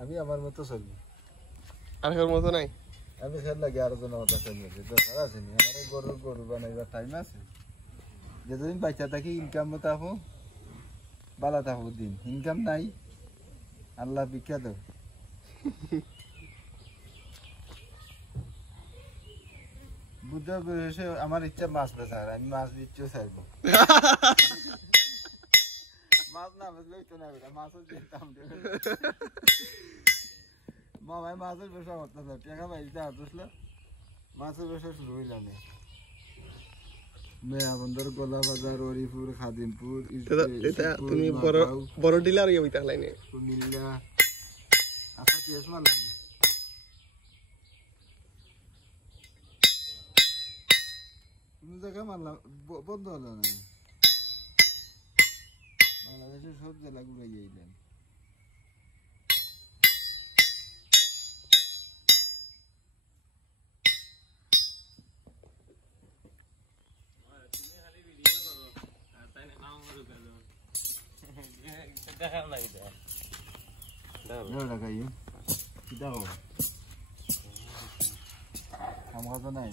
আমি আমার মতো চলি আর কার মতো নাই আমি খেল লাগে আর জন মতো চলি দরকার আছে নি আমার গরু বানাইবার টাইম আছে যেদিন বাচ্চা থাকি ইনকাম মতো আপু বালা থাকবো দিন ইনকাম নাই আল্লাহ বিখ্যাত বুদ্ধ বয়সে আমার ইচ্ছা মাছ বেচার আমি মাছ দিচ্ছিও চাইবো মাছ না বেচলেই তো না বেটা মাছও দিতাম মামাই মাছের ব্যবসা করতেছে টাকা পাইতে হাত বসলো মাছের ব্যবসা শুরু হইলাম মেয়াবন্দর গোলা বাজার হরিপুর খাদিমপুর তুমি বড় ডিলার হইতা লাইনে কুমিল্লা আচ্ছা টিএস মারলাম তুমি জায়গা মারলাম বন্ধ হলো না বাংলাদেশের সব জেলা ঘুরাই যাইলেন কাম কাজ নাই